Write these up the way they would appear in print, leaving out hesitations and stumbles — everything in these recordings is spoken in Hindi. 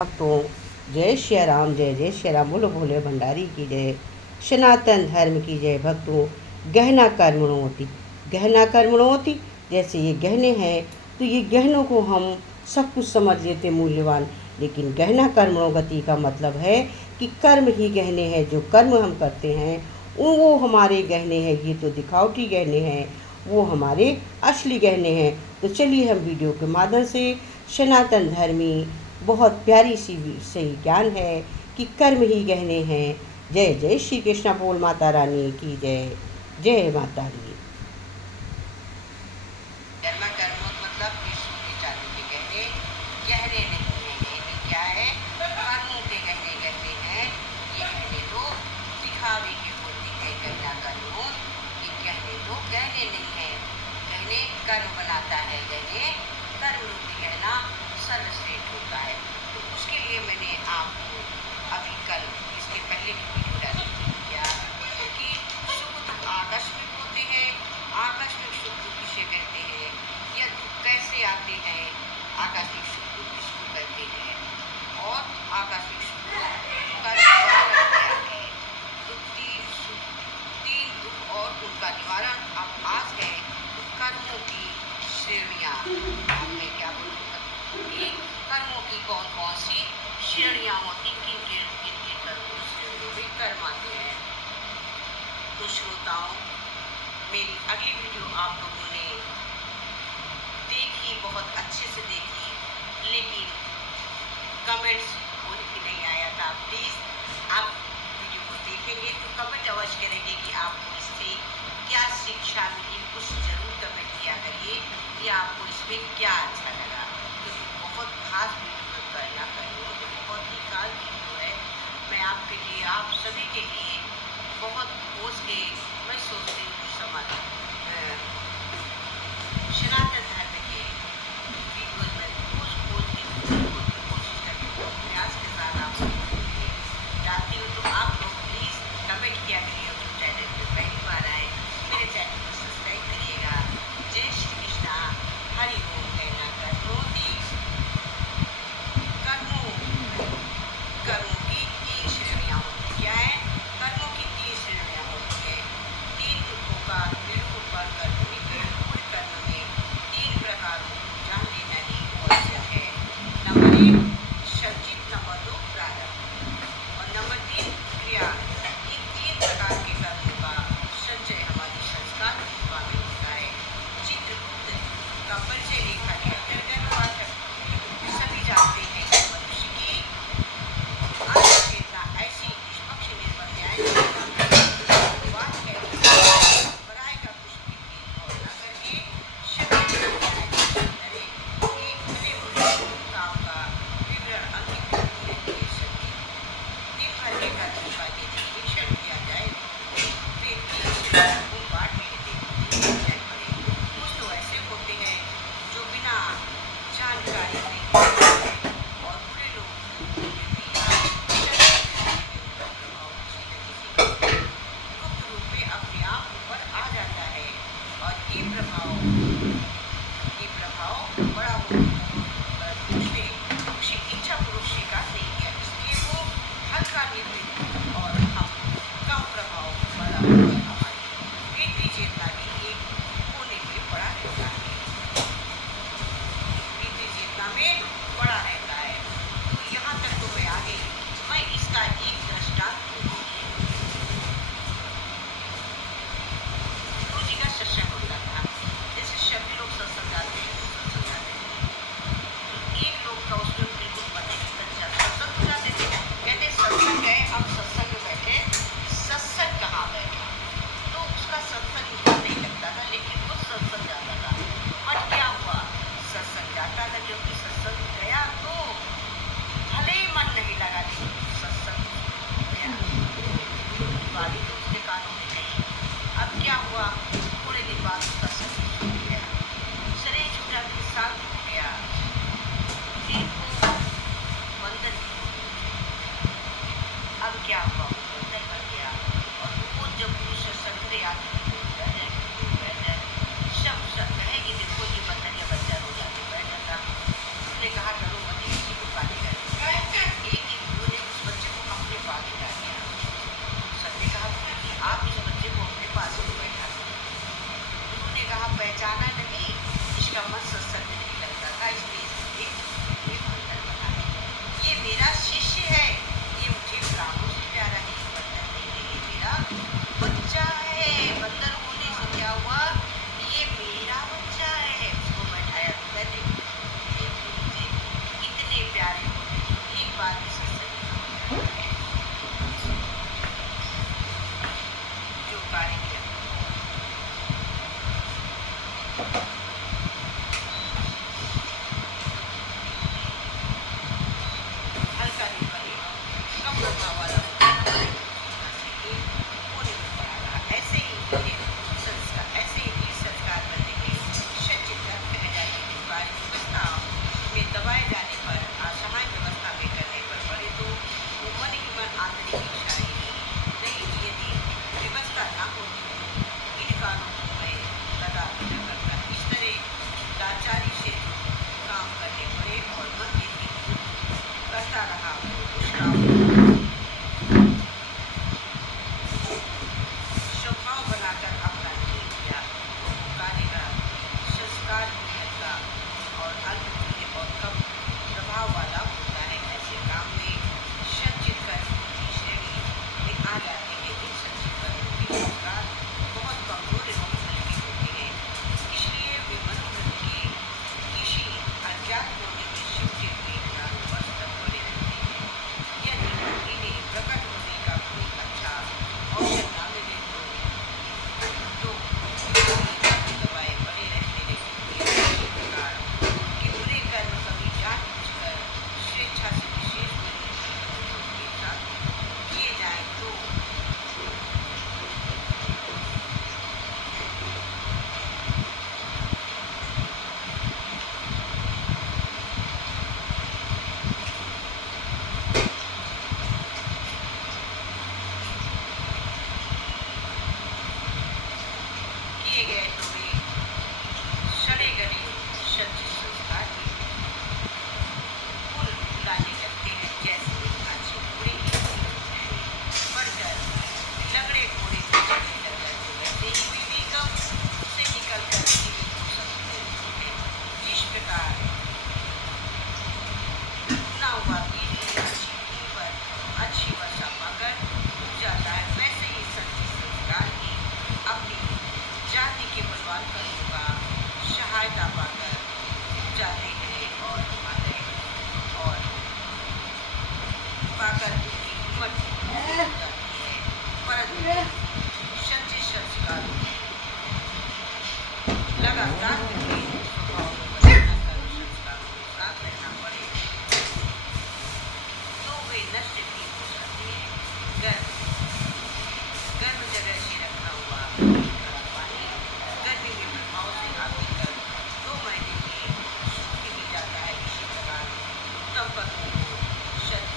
भक्तों, जय श्री राम, जय जय श्री राम। बोलो भोले भंडारी की जय, सनातन धर्म की जय। भक्तों, गहना कर्मणोति, गहना कर्मणोति, जैसे ये गहने हैं तो ये गहनों को हम सब कुछ समझ लेते मूल्यवान, लेकिन गहना कर्मणोगति का मतलब है कि कर्म ही गहने हैं। जो कर्म हम करते हैं वो हमारे गहने हैं। ये तो दिखावटी गहने हैं, वो हमारे असली गहने हैं। तो चलिए हम वीडियो के माध्यम से सनातन धर्मी बहुत प्यारी सी सही ज्ञान है कि कर्म ही गहने हैं। जय जय श्री कृष्ण। बोल माता रानी की जय, जय माता दी। कर्म मतलब चांदी के गहने गहने नहीं है। ये क्या है? कर्मों के गहने गहने हैं। ये गहने तो दिखावे की होती है। गहना कर्म, ये गहने तो गहने नहीं है। गहने कर्म बनाता है। गहने कर्म रूपी गहना सर्वश्रेष्ठ होता है। तो उसके लिए मैंने आपको अभी कल इसके पहले भी वीडियो डाली थी क्या कि सुख दुख आकस्मिक होते हैं। आकस्मिक सुख दुख किसे कहते हैं या दुख कैसे आते हैं? आकस्मिक सुख दुख किसको कहते हैं और आकस्मिक सुख दुख का निवारण क्या है? तो तीन दुख और उनका निवारण अब आज है कर्मों की श्रेणियाँ। हमने क्या बोलूँ, एक कर्मों की कौन कौन सी श्रेणियाँ होती, किन किन कर्मों श्रेणियों में कर्म आते हैं। तो श्रोताओं, मेरी अगली वीडियो आप लोगों ने देखी, बहुत अच्छे से देखी, लेकिन कमेंट्स बोल के नहीं आया था। प्लीज़ आप वीडियो को देखेंगे तो कमेंट अवश्य करेंगे कि आपको इससे क्या शिक्षा मिली। कुछ जरूर कमेंट किया करिए कि आपको इसमें क्या अच्छा लगा। क्योंकि बहुत खास वीडियो करना करिए, तो बहुत ही खास वीडियो है। मैं आपके लिए, आप सभी के लिए बहुत खोज के मैं सोचती हूँ कि समाज सनातन धर्म के वीडियोज में खोज की कोशिश करके बहुत प्रयास के साथ आप लोगों के लिए डालती हूँ। तो आप लोग प्लीज़ कमेंट किया करिए। जो चैनल पर पहली बार आए मेरे चैनल को सब्सक्राइब करिएगा। जय श्री कृष्णा। हरि ओम। कहना कर्मोति, कर्मों की तीन श्रेणियाँ होती क्या है? कर्मों की तीन श्रेणियाँ होती है। तीन दुखों का निरूपण कर्म में कर्म में तीन प्रकारों को जान लेना ही आवश्यक है। नंबर 1 संचित, नंबर 2 प्रारंभ और नंबर 3 क्रिया। इन तीन प्रकार के कर्मों का संचय हमारी संस्कार रूपा में होता है। चित्रगुप्त का परिचय लेखा के अंतर्गत पाठक सभी जानते हैं कि मनुष्य की चेतना ऐसी निष्पक्ष निर्भर न्याय बात है कि बड़ाई का कुछ भी भेदभाव न करके सभी करे। एक भले बुरे काम का विवरण अंकित करने के सभी दिन भर के कर्मों का यदि निरीक्षण किया जाए तो वे तीन बांट में देते पड़े। कुछ तो ऐसे होते हैं जो बिना जानकारी नहीं और बुरे लोग गुप्त रूप में अपने आप ऊपर आ जाता है और ये प्रभाव बड़ा दूसरे उसे इच्छा पूर्वक स्वीकार नहीं किया, इसलिए वो हल्का निर्मित और हम कम प्रभाव बड़ा हमारी वृत्ति चेतना भी एक कोने में बड़ा रहता है। वृत्ति चेतना में बड़ा रहता है। तो यहाँ तक तो मैं आ गई। मैं इसका एक दृष्टांत जी का सत्संग होता था। जैसे सभी लोग सत्संग जाते हैं, तो एक लोग का उसमें बिल्कुल पता नहीं चलता। सत्संग जाते थे, कहते सत्संग गए, अब सत्संग में बैठे, सत्संग कहाँ बैठा।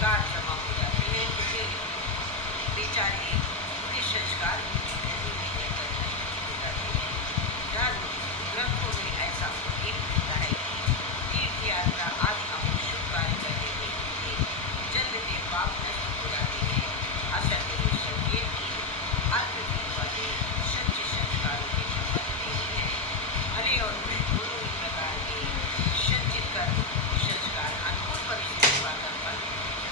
संस्कार जमा हो जाते हैं, तो फिर बेचारे उनके संस्कार उनकी गति में रहकर नष्ट हो जाते हैं। धर्म ग्रंथों में ऐसा उल्लेख मिलता है कि तीर्थ यात्रा आदि अमुक शुभ कार्य करने के लिए जन्मते पाप नष्ट हो जाते हैं। असल में ये संकेत की अल्पज्ञान वाले सच्चे संस्कारों के संबंध में ही है। भले और बुरे दोनों ही प्रकार के संचित कर्म संस्कार अनुकूल परिस्थिति वातावरण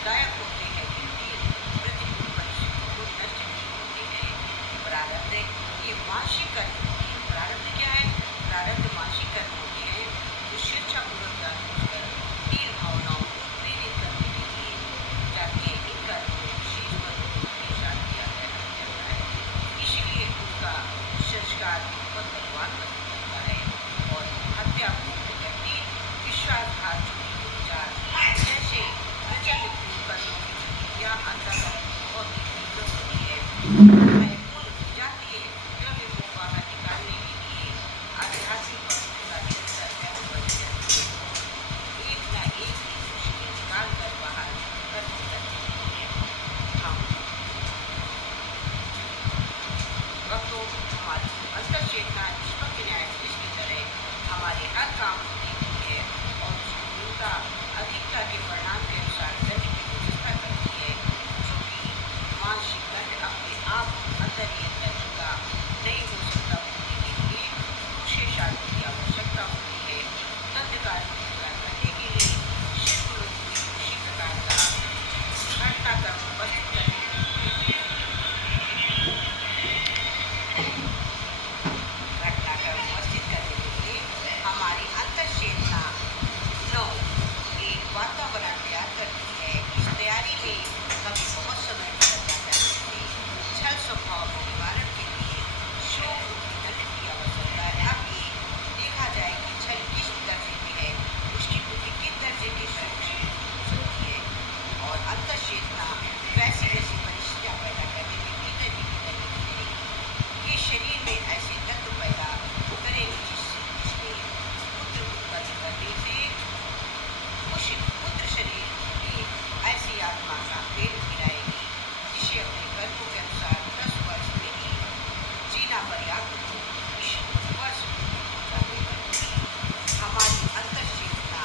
दायक होते हैं, लेकिन प्रतिकूल परिस्थितियों को नष्ट नहीं होते हैं। प्रारब्ध ये मानसिक कर्म होते हैं। प्रारब्ध क्या है? प्रारब्ध मानसिक कर्म होते हैं जो स्वेच्छापूर्वक जानबूझकर हीन भावनाओं को प्रेरित करने के लिए जाते हैं। इन कर्मों में विशेष बदबू के साथ किया जाता है, इसलिए उनका संस्कार बहुत बलवान बन जाता है और हत्या पूर्ण करके विश्वासघात चोरी उपचार जैसे प्रचंड कर्मों की प्रतिक्रिया अंतर्गत बहुत ही तीव्र होती है। महत्वपूर्ण जाती है क्रम को बाहर निकालने के लिए आध्यात्मिक पवित्रता निरंतर व्यक्त बनी रहती है। एक न एक दिन मुश्किल निकाल कर बाहर कर्म करने के लिए हम भक्तों हमारी अंतर चेतना निष्पक्ष न्यायाधीश की तरह हमारे हर काम को देखती है और उसकी न्यूनता अधिकता के परिणाम के अनुसार दंड की व्यवस्था करती है, जो कि मानसिक दंड अपने आप अंतर ही अंतर का नहीं हो सकता। होने के लिए दूसरे साधन की आवश्यकता होती है। दंड कार्य को पूरा करने के लिए शिल्प लोग भी उसी प्रकार का घटनाक्रम उपस्थित करने घटनाक्रम उपस्थित करने के लिए हमारी अंतर चेतना नौ एक वातावरण तैयार करती है। इस तैयारी में कभी बहुत समय निकल जाता है, जैसे छल स्वभाव को निवारण के लिए शोक रूपी दंड की आवश्यकता है। अब ये देखा जाए कि छल किस दर्जे में है, उसकी बुद्धि किस दर्जे की शोक से हो सकती है, और अंतर चेतना वैसी वैसी परिस्थितियाँ पैदा करने में भीतर ही भीतर लगी रहेगी। ये शरीर में ऐसे तत्व पैदा करेगी जिसमें पुत्र उत्पन्न करने से उस पुत्र शरीर में ऐसी आत्मा का पेट गिराएगी जिसे अपने कर्मों के अनुसार 10 वर्ष में ही जीना पर्याप्त हो। इस वर्ष हो जाने पर भी हमारी अंतर चेतना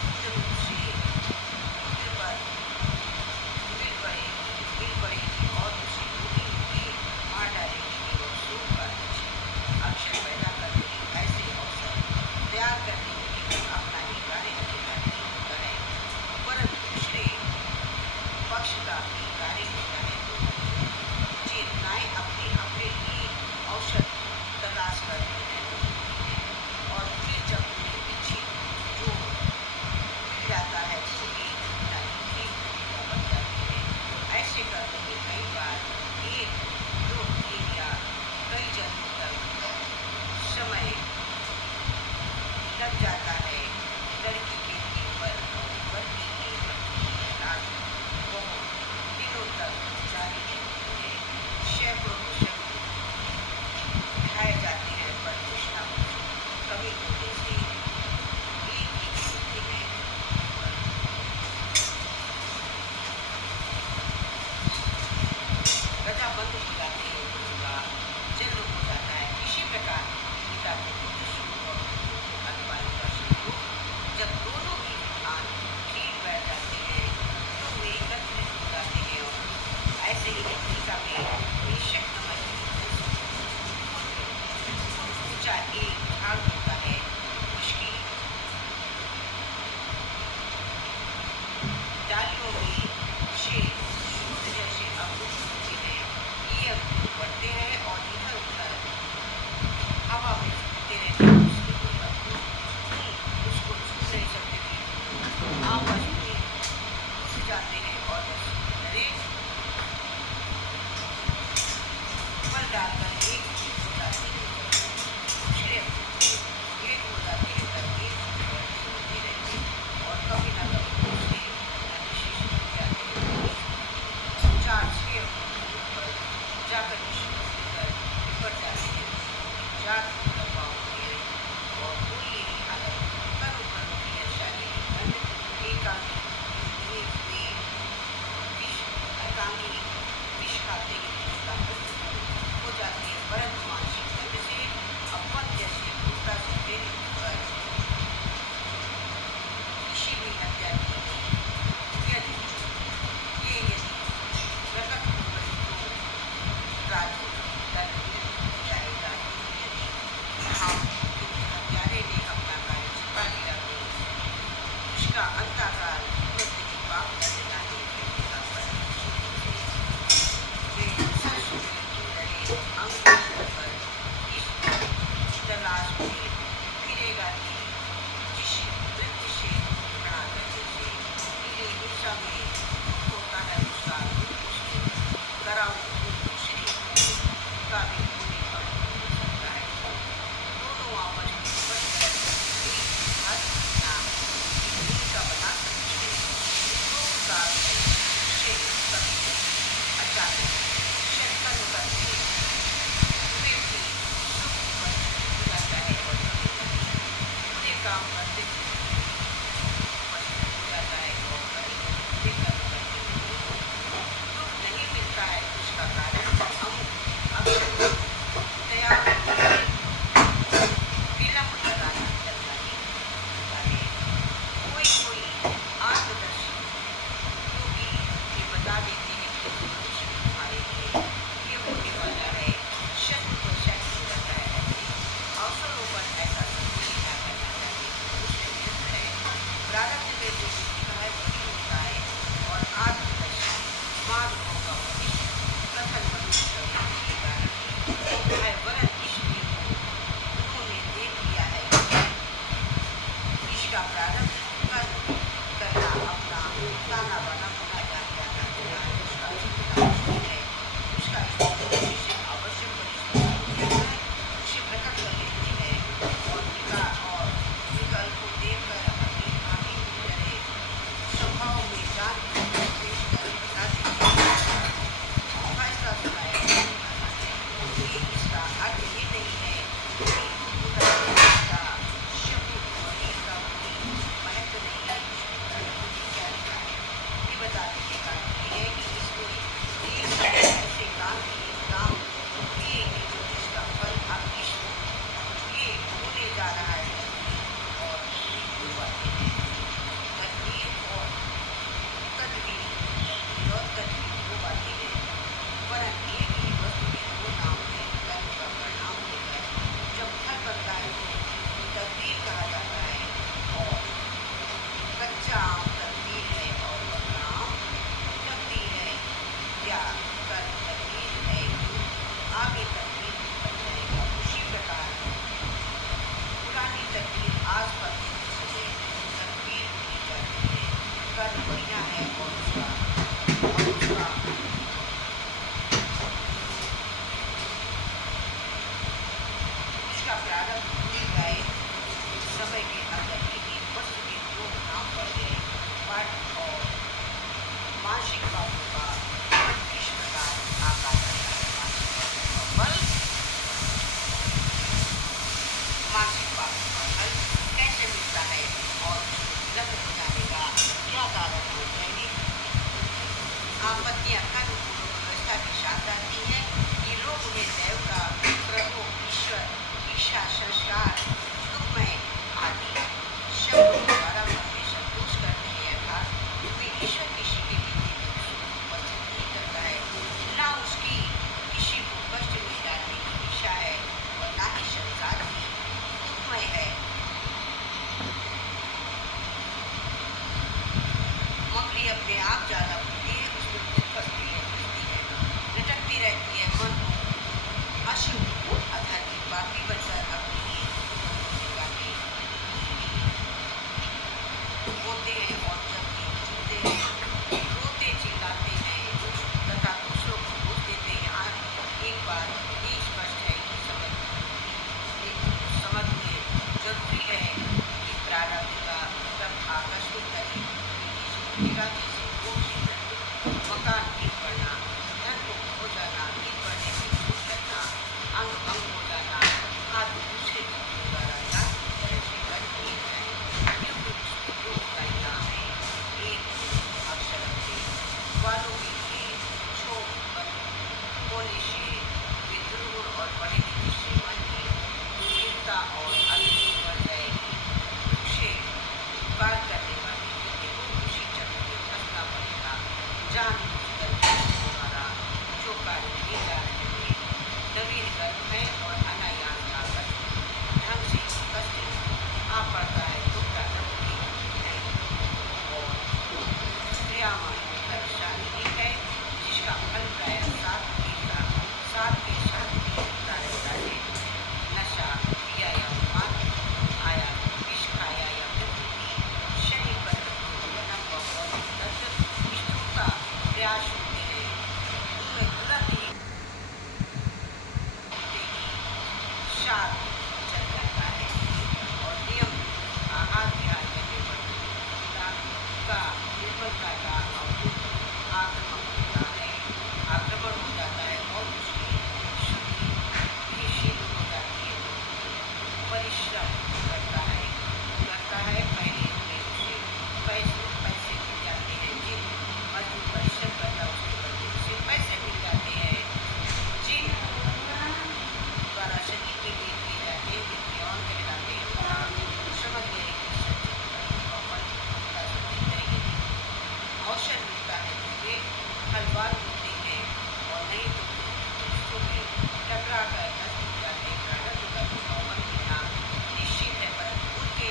पुत्र रूप से पुत्र पर गिर पड़ेगी और उसे रोटी रोटी मार डालेगी एवं शोक का अक्षर पैदा करने के ऐसे अवसर तैयार करने में केवल अपना ही कार्य अकेला नहीं होता है, परंतु दूसरे पक्ष का भी कार्य होता है। तो चेतनाएं अपने अपने लिए औसत तलाश करती हैं और फिर जब उन्हें इच्छित जो मिल जाता है तो एक न दूसरी भूमिका बन जाती है। ऐसे कर्मों में कई बार एक दो या कई जन्मों तक समय लग जाता है। लड़की के लिए वर और लड़की के पति की तलाश बहुत दिनों तक जारी रहती है। सैकड़ों शब्द उठाए जाते हैं, पर कुछ न कुछ कमी होने से एक ही होते हैं। गजा बंद हो जाते हैं, उनका जन्म हो जाता है। इसी प्रकार पिता को पुत्र स्वरूप और पुत्र को अनुबालिका स्वरूप जब दोनों ही विधान ठीक बैठ जाते हैं तो वे एकत्रित हो जाते हैं और ऐसे ही अमेरिका में बेशक नमन ऊंचा एक झाड़ होता है, उसकी डालियों में से सूर्य जैसे अमृत होते हैं। ये अमृत बढ़ते हैं और इधर उधर हवा में छूटते रहते हैं। उसके कोई अमृत उसको छू नहीं सकते थे, आपस में उठ जाते हैं और बस डरे बल डालकर एक हो जाते हैं। दूसरे एक हो जाते हैं, तब एक होते रहते और कभी ना कभी दूसरे विशेष हो जाते हैं। चार छः पर जाकर निपट जाते हैं। चार दबाव होते हैं और कोई यही हालत कर्म फलों की शारीरिक दंड एकांत हुए होता है शक्कर करके वे भी सुख पर हो जाता है और पूरे काम करते हो जाता है और कभी कभी पूरे कर्म करते दुख नहीं मिलता है उसका कारण हम अक्सर दया विलम्ब लगाना चलता ही होता है कोई आत्मदर्शी योगी ये बता देते हैं कि मनुष्य तुम्हारे लिए ये होने वाला है शत्रु को शत्रु हो जाता है ऐसे अवसरों पर ऐसा संतुलित न करना चाहिए मनुष्य युद्ध है प्रारब्ध में जो लिखा है वही होता है और आत्मदर्शी महानुभव का भविष्य कथन मनुष्य कभी मिलेगा नहीं है वरन इसलिए उन्होंने देख लिया है इसका प्रारब्ध कर्म करना अपना ताना बाना होना जाना उसका है उसका भविष्य अवश्य परिश्रम है उसे प्रकट कर देती है और विकल्प को देखकर अपनी आगे रहे स्वभाव में जान पेश कर बता देती है फैसला सुनाया जाना है कि इसका अर्थ ये नहीं है कि उदाहरण शब्द ध्वनि का कोई महत्व नहीं है क्या लिखा है ये बताने के कारण ये है कि इसको एक समय ऐसे काम किए कि जो जिसका फल अब ये होने जा रहा है और दो बातें हैं तदबीर और तदबीर दो बातें हैं वरन एक ही वस्तु के दो नाम है कर्म का परिणाम होकर जब फल बनता है तो तदबीर कहा जाता है और कच्चा आम तदबीर है और पका आम तकदीर है या कर्म तदबीर है आगे तदबीर बन जाएगा उसी प्रकार पुरानी तदबीर आज पर समय तदबीर की जाती है कर्म बढ़िया है और उसका प्रारंभ भूल गए समय के अंदर ही एक वस्तु के दो नाम पड़ गए पाठ और मानसिक बातों का किस प्रकार आकार जाता है बल मानसिक बातों का हल कैसे मिलता है और उसको विलम्ब हो जाने का क्या कारण हो जाएगी आपत्तियां धर्म पूर्व व्यवस्था के साथ आती है कि लोग उन्हें देवता प्रभु ईश्वर इच्छा संस्कार दुखमय आदि शब्दों द्वारा मन में संतोष करते हैं अर्थात वे ईश्वर किसी के लिए उपस्थित नहीं करता है ना उसकी किसी को कष्ट में डालने की इच्छा है और ना ही संसार भी दुखमय है मकड़ी अपने आप ज्यादा होती है उसमें फंसती है लटकती रहती है मन अशुभ अधर्मी पापी बनकर अपने लिए होते हैं और जब चुनते हैं रोते चिल्लाते हैं तथा दूसरों को दोष देते हैं एक बात ये स्पष्ट है कि समझ में जरूरी है कि प्रारब्ध का तब आकर्षित करे जैसे मकान गिर पड़ना धन को खो जाना गिर पड़ने से छूट लगना अंग भंग हो जाना आदि दूसरे व्यक्तियों द्वारा या ऐसे कर दिए जाए क्योंकि उसमें दो इकाइयाँ हैं एक अक्षर से वालों के लिए छोट होने से वे दुर्गुण और बड़े लिखे से मन की हीनता और अग्नि बढ़ जाएगी उसे उपकार करने वाले व्यक्ति को उसी चक्र में फंसना पड़ेगा जानबूझकर हमारा जो कार्य किए जा रहे हैं नवीन गर्भ है और अनायास का कष्ट ढंग से कष्ट आ पड़ता है तो प्रारंभ की है और क्रियामान शारीरिक है जिसका फल प्राय सात के साथ होता रहता है नशा पिया या मात आया विष खाया या मृत्यु शरीर पर जन्म व स्थूलता प्रयास होते हैं उनमें तुरंत ही साथ चल जाता है और नियम आहार विहार करने पर का निर्बलता का आक्रमण होता है आक्रमण खलवार होते हैं और नहीं तो रिश्तों में टकरा कर नष्ट हो जाते प्रारब्ध का तो पवन मिलना निश्चित है, परंतु उनके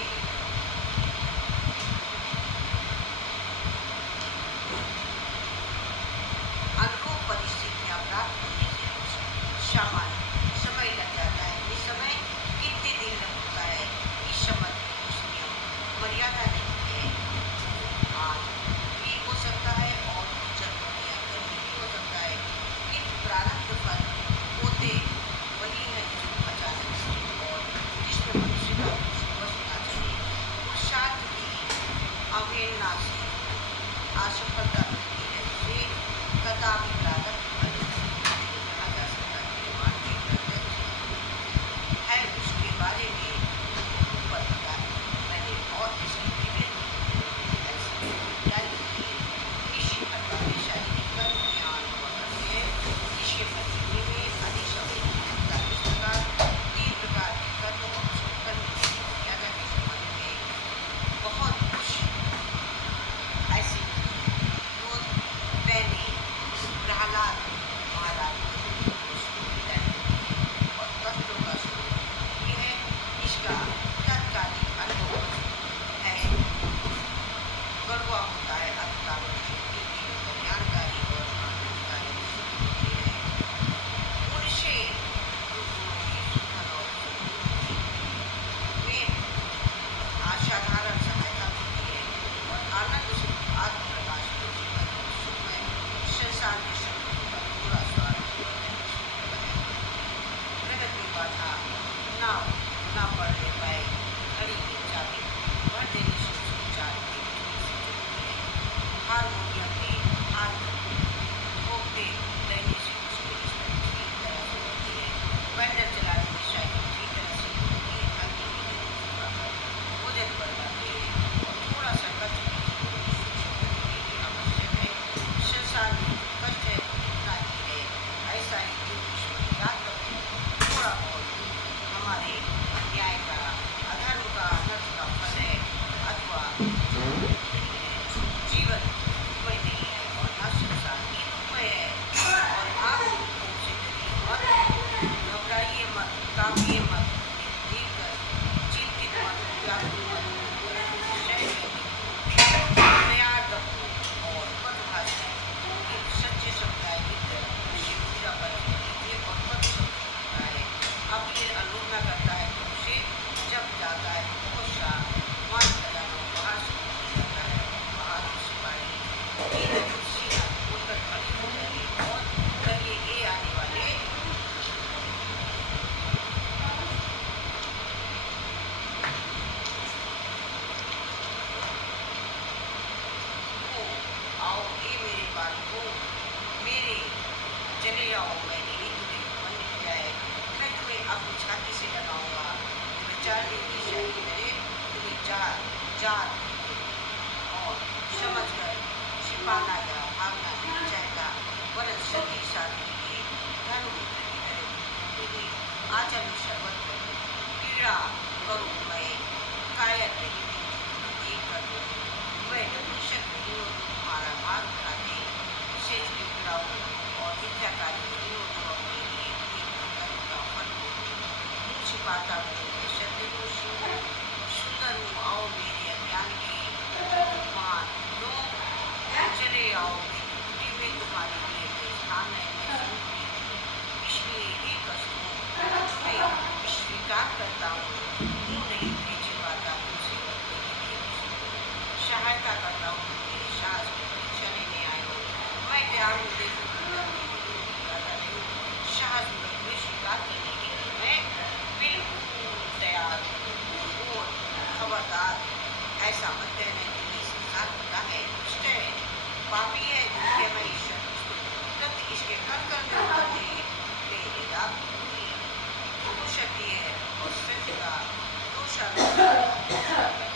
अनुरूप परिस्थितियाँ प्राप्त होने से कुछ सामान्य समय लग जाता है। इस समय कितने दिन लग होता है, इस संबंध में कुछ नियम मर्यादा नहीं है। आज भी हो सकता है और कुछ जन्मों या कभी भी हो सकता है, किंतु प्रारब्ध फल होते वही है जो अचानक और जिसमें मनुष्य का कुछ बसना चाहिए। पुरुषार्थ की अवहेलना से असफलता मिलती है, उसे कदापि प्रारब्ध फल नहीं कहा जा सकता। निर्माण के प्रत्यक्ष है उसके बारे में ऊपर मैंने और इसकी विभिन्न ऐसी जानकारी दी है। निश्चित प्रकार के शारीरिक कर्म ज्ञान और अन्य इसके प्रतिनिधि में अधिक समय लगता है। इस प्रकार 3 प्रकार के कर्म और उसके कर्म की मर्यादा के संबंध में बहुत कुछ ऐसी जो मैंने प्रहलाद महाराज को और कष्टों का स्वरूप यह इसका तत्कालिक अनुभव है, कड़वा होता है, अंतकाल कल्याणकारी और आनंदकारी होते हैं। उनसे गुणों की सुखद और समृद्धि में असाधारण सहायता मिलती है और आनंद स्वरूप आत्म प्रकाश को जीवन और सुखमय संसार के संबंधों का पूरा स्वार्थ प्रगति बाधा ना पड़ने पाए घड़ी की चाबी भर देने से उसके चार की जरूरती है। हारमोनियम में हाथ ठोकते रहने से उसके इंस्ट्रूमेंट ठीक तरह से होती है। बैंडर चलाने में साइकिल ठीक तरह से होती है। हल्की भोजन बनवाते और थोड़ा सा कष्ट भी जीवन की सुख करने के लिए आवश्यक है। संसार में जो कष्ट है वो इतना ही है, ऐसा ही जो ईश्वर याद रखो थोड़ा बहुत हमारे अन्याय का अधर्म का अनर्थ का फल है अथवा नहीं है। जीवन दुखमय नहीं है और न संसार ही दुखमय है। और आप दुखों से डरिए मत, घबराइए मत, कांपिए मत, देख कर चिंतित मत, व्याकुल मत, परंतु निश्चय तैयार रखो और पदभाषा के सच्चे समुदाय मित्र उसे पूजा पाठ कीजिए और पद होता है अपनी आलोचना करता है तो उसे जब जाता है बहुत सा मान खजाना बाहर से निकल जाता है। बाहर सिपाही सीधा बोलकर खड़ी हो जाइए और कहिए ये आने वाले हो आओ, ये मेरे बालकों मेरे चले आओ, मैंने ही तुम्हें मन मिल जाए, मैं तुम्हें अपनी छाती से लगाऊंगा, तुम्हें चारने की शाही करे, तुम्हें चार और समझ कर छिपाना या भागना नहीं चाहता, वरन सती साथी के धनुमित्र की तरह मेरे आंचल में शरबत करूँ, पीड़ा करूँ मैं कायर नहीं हूँ जो तुम्हें देख कर दूँ, मैं नपुंसक नहीं हूँ जो तुम्हारा भाग उठाते विशेष गिड़गिड़ाऊँ और मिथ्याकारी नहीं हो जो अपने लिए एक कर्म का फल हो। मुँह छिपाता हूँ मैं सत्यदोषी हूँ, सुंदर हूँ, आओ मेरे अज्ञान के मान लो, चले आओ मेरी कुटी में, तुम्हारे लिए मैं स्थान है, मैं सुखी हूँ, इसलिए ही कष्ट हूँ, तुम्हें स्वीकार करता हूँ, मुँह नहीं छिपाता तुमसे बदले के लिए किसी को सहायता करता हूँ, मेरे साहस की परीक्षा लेने आए हो, मैं तैयार हूँ देखो साहस में स्वीकार करने के लिए मैं बिल्कुल तैयार हूँ और खबरदार ऐसा मत कहना कि ये संसार होता है, दुष्ट है, पापी है, दुष्टमय ईश्वर तुरंत इसके कर में उतरने मेरे लाभ को शक्ति है और सच का दोषारोप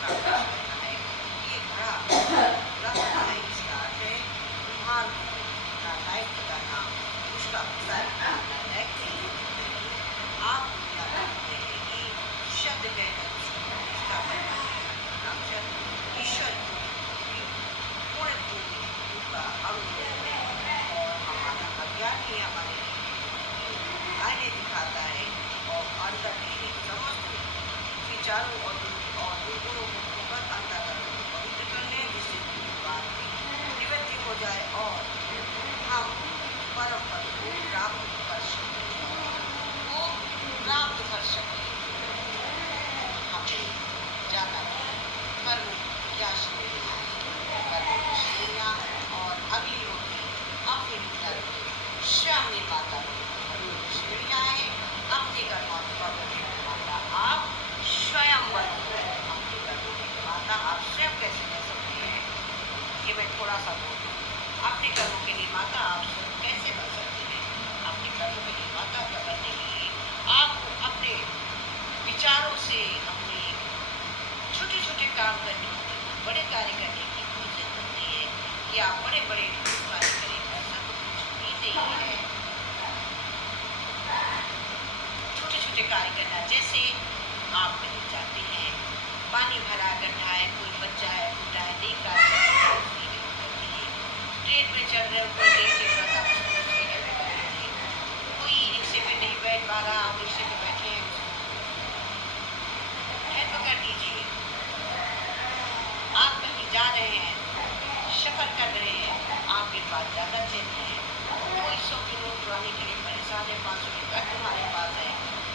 करना है। ये घड़ा बुरा है, इसका अर्थ है तुम्हार नालायक का नाम उसका पिता नालायक नहीं आप दुनिया में रहेगी शब्द कहकर उसकी प्रतिष्ठा करना है। ईश्वर को पूर्ण भूमि का अंग ही हमारे आईने दिखाता है और अंतर के समस्त विचारों और दुर्गुणों को खोकर अंतःकरण को पवित्र कर ले, जिससे पूरी बात की निवृत्ति हो जाए और हम परम पद को प्राप्त कर सकें। हमें जाना कर्म क्या श्रेणियाँ हैं, कर्म की श्रेणियाँ और अगली होगी अपने भीतर स्वयं निर्माता बनो। श्रेणियाँ हैं अपने कर्मों के निर्माता आप स्वयं बनो। अपने कर्मों के निर्माता आप स्वयं कैसे कर सकते हैं, ये मैं थोड़ा सा बोल दूँ। अपने कर्मों के निर्माता आप स्वयं कैसे बन सकते हैं। अपने कर्मों के निर्माता बनने के लिए आपको अपने विचारों से अपने छोटे छोटे काम करने होते हैं, बड़े कार्य करने की कोई जरूरत नहीं है कि आप बड़े बड़े कार्य करें, ऐसा तो कुछ भी नहीं है। छोटे छोटे कार्य करना, जैसे आप कहीं जाते हैं, पानी भरा गड्ढा है, कोई बच्चा है, बूढ़ा है, नहीं कार्य ट्रेन में चढ़ रहे हो, कोई नहीं चढ़ रहा था, कोई रिक्शे पे नहीं बैठ पा रहा, आप रिक्शे पे बैठे हैं, पकड़ लीजिए। आप कहीं जा रहे हैं, सफर कर रहे हैं, आपके पास ज़्यादा चेंज है, कोई 100 किलो उड़ाने के लिए परेशान है, 500 रुपया तुम्हारे पास है,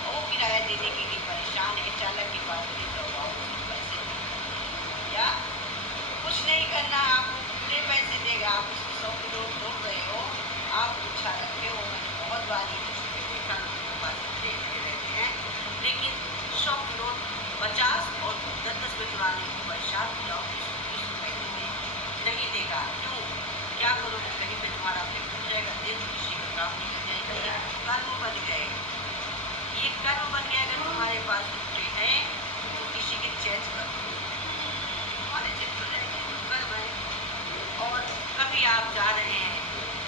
वो किराया देने के लिए परेशान है, चालक के पास नहीं, तो आप उसको पैसे दें या कुछ नहीं करना, आपको पूरे पैसे देगा। आप उसको 100 किलो तोड़ रहे हो, आप अच्छा रखे हो। मैंने बहुत बार ये देखा, लोगों के पास रहते हैं, लेकिन 100 किलो 50 और 10-10 में चुराने को परेशान हो जाओ, 20 रुपये नहीं देगा। क्यों? क्या करोगे? कहीं पे तुम्हारा फिर टूट जाएगा, दे दो, किसी का काम नहीं कर जाएगा। कर्म बन गए, ये कर्म बन गया। अगर तुम्हारे पास टूटे हैं तो किसी के चेंज कर दो, तुम्हारे चेंज हो जाएंगे, कर्म है। और कभी आप जा रहे हैं,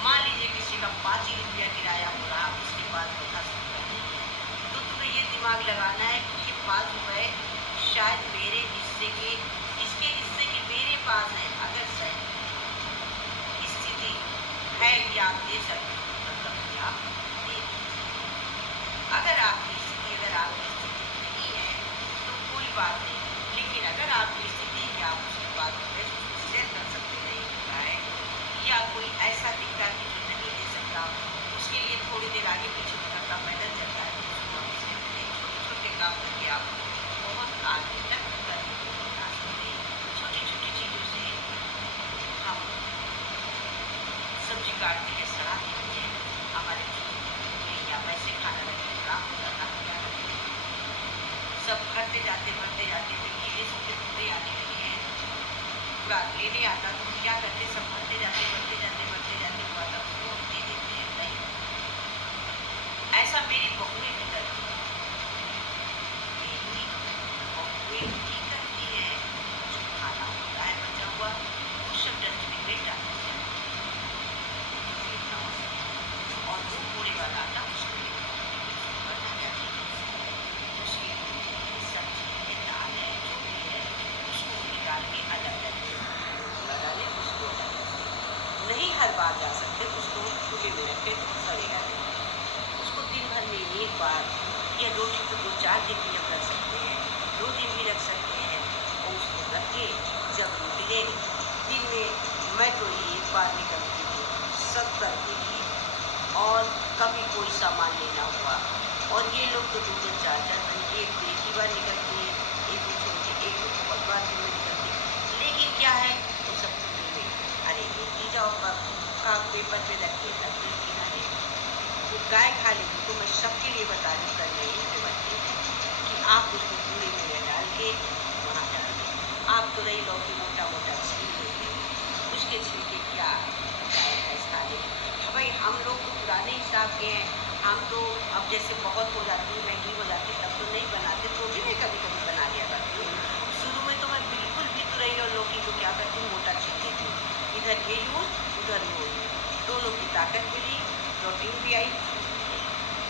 मान लीजिए किसी का 5 ही रुपया किराया हो रहा, उसके पास 50 रुपया नहीं है, तो तुम्हें ये दिमाग लगाना है कि ये 5 रुपये शायद मेरे हिस्से के, इसके हिस्से के मेरे पास है। अगर सही स्थिति है कि आप दे सकते हो तो तभी आप दे दीजिए। अगर आपकी स्थिति नहीं है तो कोई बात नहीं, लेकिन अगर आपकी स्थिति कि आप उसके पास उसको शेयर कर सकते नहीं होता है, या कोई ऐसा दिखता है कि जो नहीं दे सकता, उसके लिए थोड़ी देर आगे पीछे करता पैदल चलता है, तो उसको आप शेयर करें। छोटे छोटे काम करके आप बहुत आगे तक बना सकते हैं। छोटी छोटी चीज़ों से हम सब्जी काटते हैं, सड़ा देते हैं, हमारे में या पैसे खाना रखते हैं, काम हो जाता है, क्या करते हैं, सब बढ़ते जाते बढ़ते जाते, ये सबके पूरे आने लगे हैं, पूरा लेने आता तो क्या करते, सब बढ़ते जाते बढ़ते जाते बढ़ते जाते हुआ तब उसको दे देते हैं। नहीं, ऐसा मेरी बहुएं भी करती है, मेरी बहुएं भी करती है। जो खाना होता है बचा हुआ, वो सब डस्टबिन में डाल दिया और वो कूड़े वाला आता उसको उसकी सब्जी है, दाल है, जो भी है, उसको निकाल के अलग डाले, उसको नहीं हर बार जा सकते, उसको खुले में रखे तो सड़ेगा नहीं। उसको दिन भर में एक बार या रोटी तो 2-4 दिन भी हम रख सकते हैं, 2 दिन भी रख सकते हैं, और उसको रख के जब निकले दिन में, मैं तो एक बार निकलती हूँ 70 के लिए, और कभी कोई सामान लेना हुआ, और ये लोग तो 2-2 4-4 घंटे एक ही बार निकलते हैं, एक को छोड़ के एक को बहुत बार दिन में निकलते हैं। लेकिन क्या है, वो सब में अरे लेती जाओ का पेपर पे रख के किनारे, वो गाय खा लेगी। तो मैं सबके लिए बता रही हूँ, कर रही हूँ बच्चे कि आप उसको कूड़े में डाल के वहाँ डाल दें। आप तो रही लौकी मोटा मोटा छील लेते हैं, उसके छिलके क्या गाय भैंस खा लेगी। भाई हम लोग तो पुराने हिसाब के हैं, हम तो अब जैसे बहुत हो जाती है, महंगी हो जाती है, तब तो नहीं बनाते, तो भी मैं कभी कभी बना लिया करती हूँ। शुरू में तो मैं बिल्कुल भी तुरई और लौकी को क्या करती हूँ, मोटा छील देती हूँ, इधर ये यूज उधर वो यूज, दोनों की ताकत मिली, प्रोटीन भी आई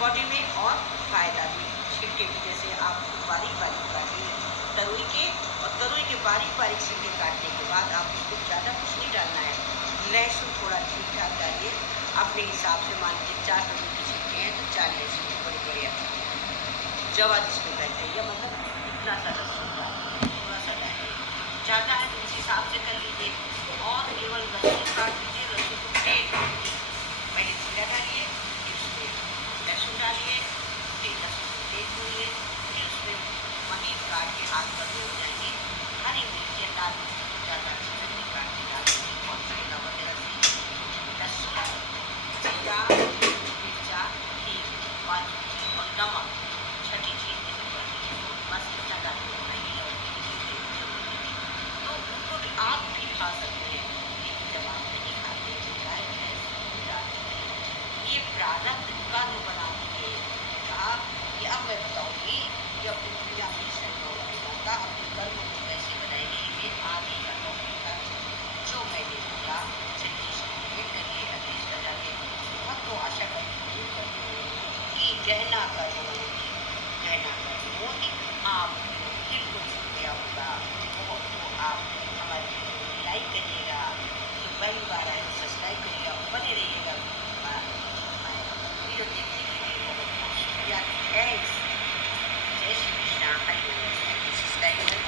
बॉडी में और फायदा भी। छिलके भी जैसे आप बारीक बारीक काटिए तरुई के, और तरुई के बारीक बारीक छिलके काटने के बाद आप उसको ज़्यादा कुछ नहीं डालना है, लहसुन थोड़ा ठीक ठाक डालिए अपने हिसाब से। मान लीजिए 4 कद्दू की छिलके हैं तो 4 लहसुन बड़े बड़े जवा जिसमें कहते हैं, या मतलब इतना सा लहसुन डालिए, थोड़ा सा डालिए, ज़्यादा है तो उस हिसाब से कर लीजिए। और केवल लहसुन काट दीजिए, लहसुन को तेज डालिए, पहले जीरा डालिए, फिर उसमें लहसुन डालिए, फिर लहसुन को तेज भूनिए, फिर उसमें महीन काट के हाथ पर हो जाएंगे हरी मिर्च या लाल मिर्च को ज़्यादा अच्छी चटनी काट के डालिए और तड़का वगैरह से लहसुन, जीरा, मिर्चा, हींग, 5 चीज़ और नमक, छठी चीज़ बस इतना डालिए, बनाइए और तो उनको भी आप भी खा सकते हैं। लेकिन जब आप नहीं खाते तो गाय भैंस डालते हैं, ये प्रारब्ध कर्म बनाती है। कहा कि अब मैं बताऊंगी कि अपनी दुनिया में का अपने कर्म को कैसे बनाएंगे। ये आगे का टॉपिक था जो मैंने बोला। चलिए इसको करिए आदेश लगाइए। हम तो आशा करते हैं कि गहना कर्म बनोगी, गहना कर्म होगी, आप दिल को छू गया होगा वो तो आप हमारे वीडियो को लाइक करिएगा, जो पहली बार आए सब्सक्राइब करिएगा, बने रहिएगा वीडियो देखने के लिए। बहुत बहुत शुक्रिया। थैंक्स।